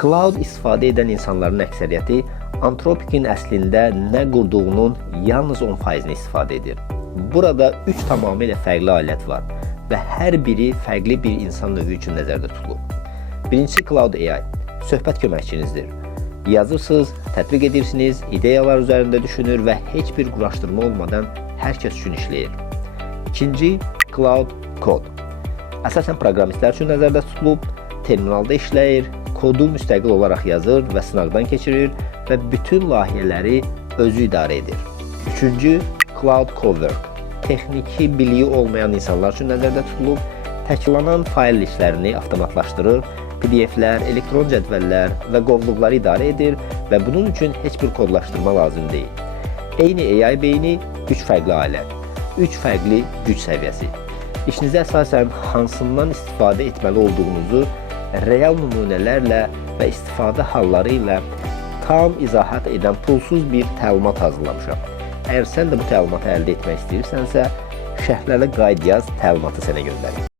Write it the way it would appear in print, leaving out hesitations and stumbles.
Cloud istifadə edən insanların əksəriyyəti Anthropic'in əslində nə qurduğunun yalnız 10%-ni istifadə edir. Burada 3 tamamilə fərqli alət var və hər biri fərqli bir insan növü üçün nəzərdə tutulub. Birincisi Cloud AI, söhbət köməkçinizdir. Yazırsınız, tətbiq edirsiniz, ideyalar üzərində düşünür və heç bir quraşdırma olmadan hər kəs üçün işləyir. İkinci, Cloud Code. Əsasən proqramistlər üçün nəzərdə tutulub, terminalda işləyir, kodu müstəqil olaraq yazır və sınaqdan keçirir və bütün layihələri özü idarə edir. Üçüncü, Cloud Cowork. Texniki biliyi olmayan insanlar üçün nəzərdə tutulub, təkrarlanan fayl işlərini avtomatlaşdırır, PDF-lər, elektron cədvəllər və qovluqları idarə edir və bunun üçün heç bir kodlaşdırma lazım deyil. Eyni AI beyni 3 fərqli alət, 3 fərqli güc səviyyəsi. İşinizə əsasən hansından istifadə etməli olduğunuzu real nümunələrlə və istifadə halları ilə tam izahat edən pulsuz bir təlimat hazırlamışam. Əgər sən də bu təlimatı əldə etmək istəyirsənsə, şərhlərə qayd yaz, təlimatı sənə göndərim.